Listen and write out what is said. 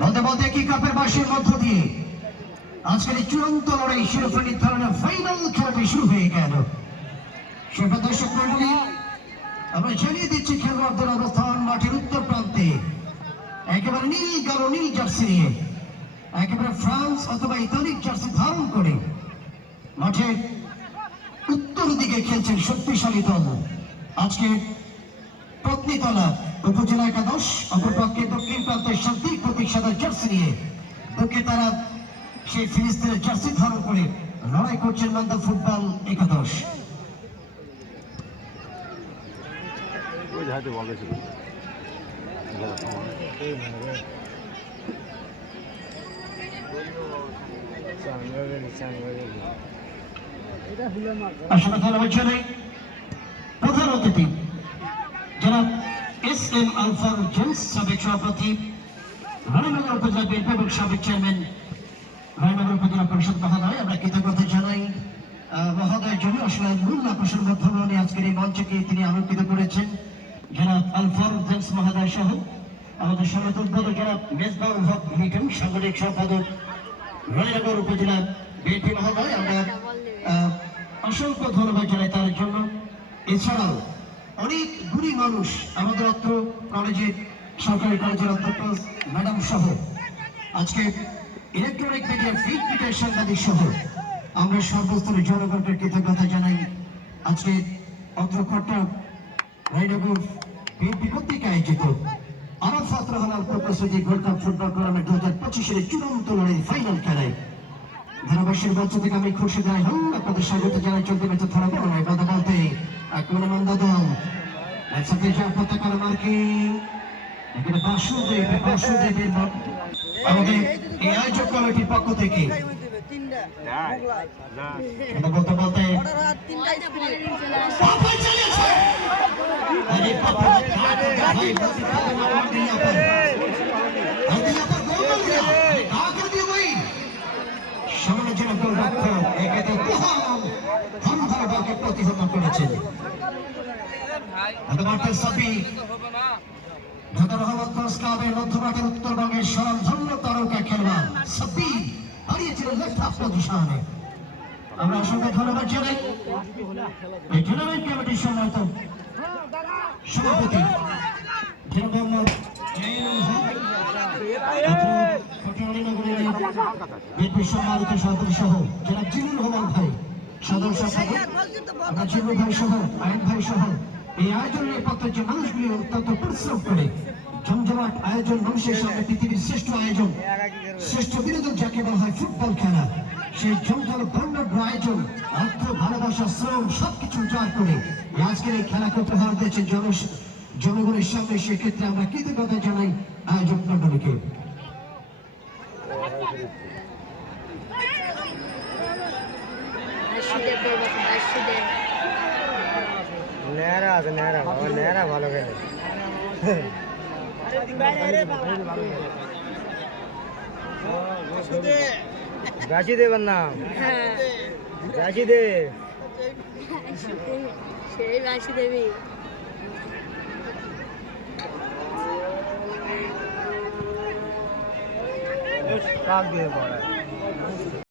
বলতে বলতে কি কাপের বাসের মধ্য দিয়ে আজকের এই চূড়ান্ত লড়াই শিরোপা নির্ধারণের ফাইনাল খেলাটি শুরু হয়ে গেল। সেবা দর্শক মন্ডলী, আমরা জানিয়ে দিচ্ছি খেলোয়াড়দের অবস্থান মাঠের উত্তর প্রান্তে, একেবারে নীল গাঢ় নীল জার্সি নিয়ে, একেবারে ফ্রান্স অথবা ইতালির জার্সি ধারণ করে মাঠের উত্তর দিকে খেলছেন শক্তিশালী দল। আজকে পত্নীতলা উপজেলা একাদশ, অপরপক্ষে দক্ষিণ প্রান্তের শান্তির প্রতীক সাদা জার্সি নিয়ে বুকে তারা সেই ফিলিস্তিনের জার্সি ধারণ করে লড়াই করছেন মান্দা ফুটবল একাদশ। আসলে ধন্যবাদ জানাই প্রধান অতিথি জনাব এস.এম. আলফারুক জেমস, সাবেক সভাপতি রানীনগর উপজেলা বিএনপি এবং সাবেক চেয়ারম্যান রানীনগর উপজেলা পরিষদ মহোদয়। আমরা কৃতজ্ঞতা জানাই মহোদয়ের জন্য। আসলে মূল আকর্ষণ মাধ্যমে আজকের এই মঞ্চকে তিনি আলোকিত করেছেন। জনাব আলফারুক জেমস মহোদয় সহ আমাদের সঙ্গে উদ্বোধক জনাব মেজবাউল হক লিটন, সাংগঠনিক সম্পাদক রানীনগর উপজেলা বিএনপি মহোদয়। আমরা অসংখ্য ধন্যবাদ জানাই তার জন্য। এছাড়াও অনেক গুণী মানুষ আমাদের অত্র কলেজের সরকারি কলেজের অধ্যক্ষ ম্যাডাম সহ, আজকে ইলেকট্রনিক মিডিয়ার ফিড মিডিয়ার সাংবাদিক সহ আমরা সর্বস্তরের জনগণকে কৃতজ্ঞতা জানাই। আজকে অত্র কটক রানীনগর বিএনপি কর্তৃক আয়োজিত আরাফাত রহমান প্রস্তুতি গোল্ড কাপ ফুটবল টুর্নামেন্ট 2025-এর চূড়ান্ত লড়াই ফাইনাল খেলায় ধারাবাসীর মঞ্চ থেকে আমি খুশি জানাই আপনাদের স্বাগত জানাই। চলতে বেঁচে ধরা বলো নয় কথা বলতে মন্দা দল একসাথে পতাকার মার্কিং এখানে বাসুদেবের আমাদের এই আয়োজক কমিটির পক্ষ থেকে বলতে বলতে সমালোচনা রক্ষক একে প্রতিহত করেছেন ঢাকা রহমত ক্লাবের মধ্যমাঠের উত্তরবঙ্গের স্বনামধন্য তারকা খেলোয়াড় সাব্বির হারিয়েছিলেন লেফট হাফ পজিশনে। আমরা অসংখ্য ধন্যবাদ জানাই এই টুর্নামেন্ট কমিটির সম্মানিত সভাপতি সম্মানিত সভাপতি সহ জনাব জিলুর রহমান ভাই, সদস্য আমরা জিলুর ভাই সহ আইন ভাই সহ এই আয়োজনের নেপথ্যে যে মানুষগুলি অত্যন্ত পরিশ্রম করে জমজমাট আয়োজন, মানুষের সামনে পৃথিবীর শ্রেষ্ঠ আয়োজন, শ্রেষ্ঠ বিনোদন যাকে বলা হয় ফুটবল খেলা, সেই জমজমাট বর্ণাঢ্য আয়োজন, অর্থ, ভালোবাসা, শ্রম সবকিছু উজাড় করে আজকের এই খেলাকে উপহার দিয়েছে জনগণের সামনে। সেক্ষেত্রে আমরা কৃতজ্ঞতা জানাই আয়োজক মন্ডলীকে। নেহরা আছে, নেহরা ভালো খেলে গাছি দেবেন না, গাছি দে সেই গাছি দেবী কাক দিয়ে পড়ায়